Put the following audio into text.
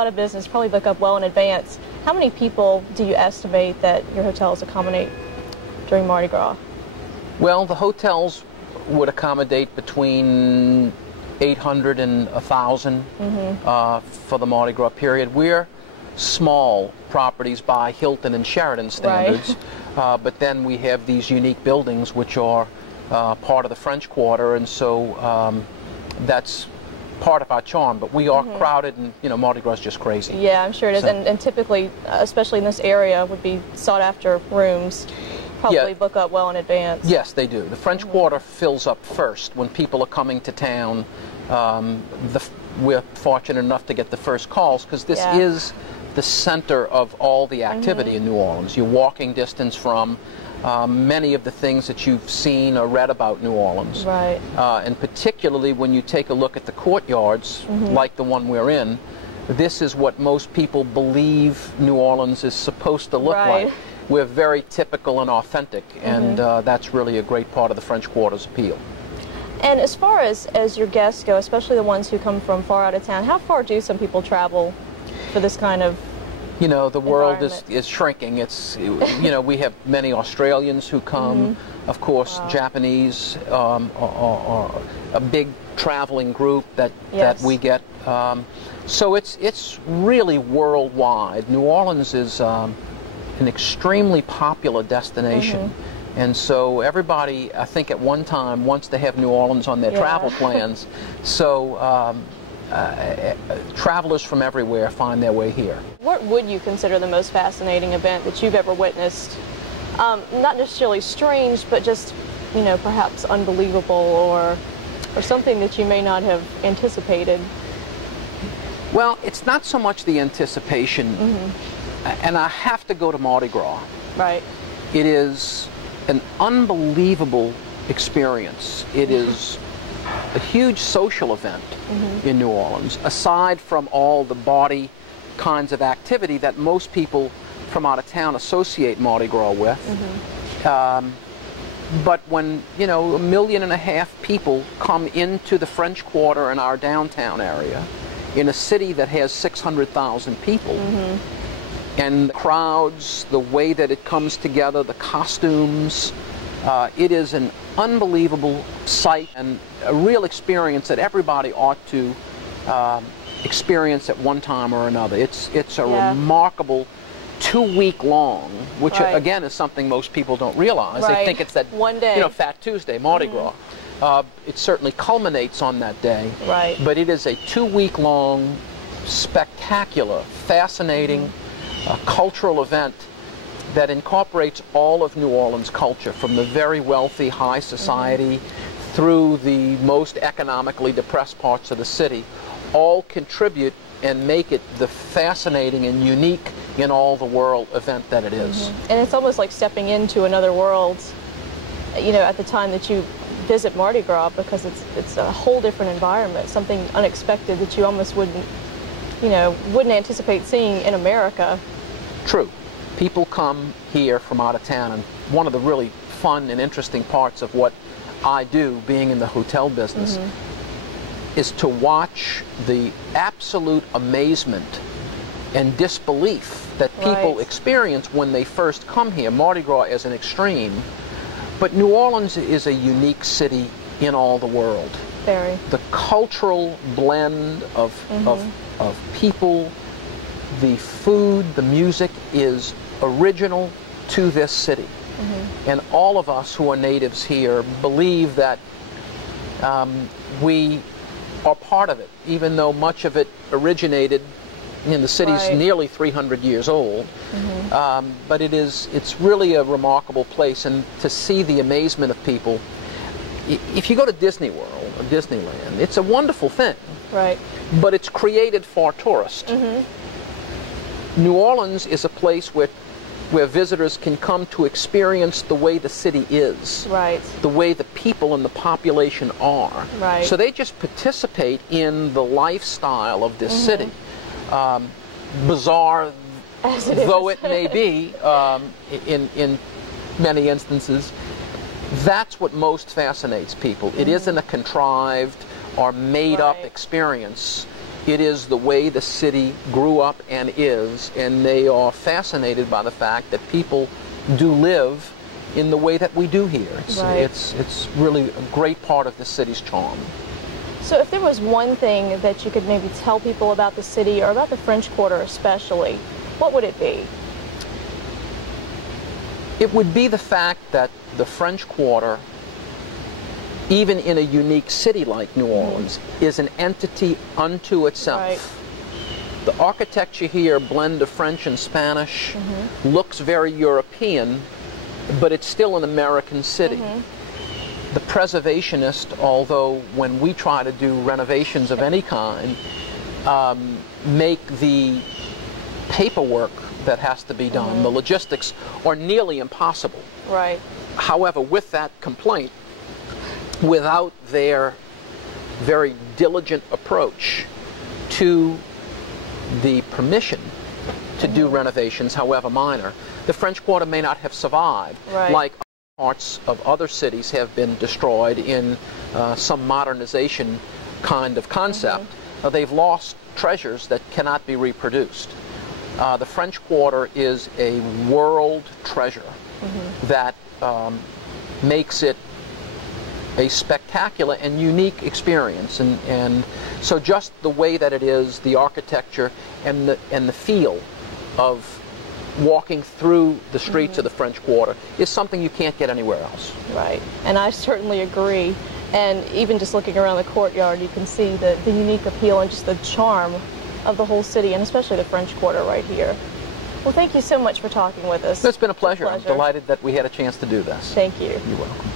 lot of business, probably book up well in advance. How many people do you estimate that your hotels accommodate during Mardi Gras? Well, the hotels would accommodate between 800 and 1,000 for the Mardi Gras period. We're small properties by Hilton and Sheraton standards, but then we have these unique buildings which are part of the French Quarter, and so that's part of our charm. But we are crowded, and you know, Mardi Gras is just crazy. Yeah, I'm sure it is. So, and typically, especially in this area, would be sought after rooms. Probably book up well in advance. Yes, they do. The French Quarter fills up first when people are coming to town. We're fortunate enough to get the first calls because this is the center of all the activity in New Orleans. You're walking distance from many of the things that you've seen or read about New Orleans. Right. And particularly when you take a look at the courtyards, like the one we're in, this is what most people believe New Orleans is supposed to look like. We're very typical and authentic, and that's really a great part of the French Quarter's appeal. And as far as your guests go, especially the ones who come from far out of town, how far do some people travel for this kind of You know, the world is shrinking. It's, you know, we have many Australians who come, of course, Japanese are a big traveling group that we get. So it's really worldwide. New Orleans is an extremely popular destination. And so everybody, I think at one time, wants to have New Orleans on their travel plans. So travelers from everywhere find their way here. What would you consider the most fascinating event that you've ever witnessed? Not necessarily strange, but just, you know, perhaps unbelievable or something that you may not have anticipated. Well, it's not so much the anticipation, and I have to go to Mardi Gras. Right. It is an unbelievable experience. It is a huge social event in New Orleans, aside from all the bawdy kinds of activity that most people from out of town associate Mardi Gras with. But when, you know, 1.5 million people come into the French Quarter in our downtown area, in a city that has 600,000 people, and the crowds, the way that it comes together, the costumes, it is an unbelievable sight and a real experience that everybody ought to experience at one time or another. It's a remarkable 2-week long, which again is something most people don't realize. They think it's that one day, you know, Fat Tuesday, Mardi Gras. It certainly culminates on that day. But it is a 2-week long, spectacular, fascinating cultural event that incorporates all of New Orleans culture, from the very wealthy high society through the most economically depressed parts of the city. All contribute and make it the fascinating and unique in all the world event that it is. And it's almost like stepping into another world, you know, at the time that you visit Mardi Gras, because it's a whole different environment, something unexpected that you almost wouldn't anticipate seeing in America. True. People come here from out of town, and one of the really fun and interesting parts of what I do, being in the hotel business, is to watch the absolute amazement and disbelief that people experience when they first come here. Mardi Gras is an extreme, but New Orleans is a unique city in all the world. Very. The cultural blend of people, the food, the music is original to this city. And all of us who are natives here believe that we are part of it, even though much of it originated in the city's nearly 300 years old. But it's really a remarkable place, and to see the amazement of people. If you go to Disney World or Disneyland, it's a wonderful thing. But it's created for tourists. New Orleans is a place where visitors can come to experience the way the city is, the way the people and the population are. So they just participate in the lifestyle of this city. Bizarre though it may be in many instances, that's what most fascinates people. It isn't a contrived or made-up experience. It is the way the city grew up and is, and they are fascinated by the fact that people do live in the way that we do here. It's really a great part of the city's charm. So if there was one thing that you could maybe tell people about the city, or about the French Quarter especially, what would it be? It would be the fact that the French Quarter, even in a unique city like New Orleans, is an entity unto itself. Right. The architecture here, blend of French and Spanish, looks very European, but it's still an American city. The preservationist, although when we try to do renovations of any kind, make the paperwork that has to be done, the logistics, are nearly impossible. Right. However, with that complaint, without their very diligent approach to the permission to do renovations, however minor, the French Quarter may not have survived. Right. Like parts of other cities have been destroyed in some modernization kind of concept. They've lost treasures that cannot be reproduced. The French Quarter is a world treasure that makes it a spectacular and unique experience, and so just the way that it is, the architecture and the feel of walking through the streets of the French Quarter is something you can't get anywhere else. Right, and I certainly agree. And even just looking around the courtyard, you can see the unique appeal and just the charm of the whole city, and especially the French Quarter right here. Well, thank you so much for talking with us. It's been a pleasure. I'm delighted that we had a chance to do this. Thank you. You're welcome.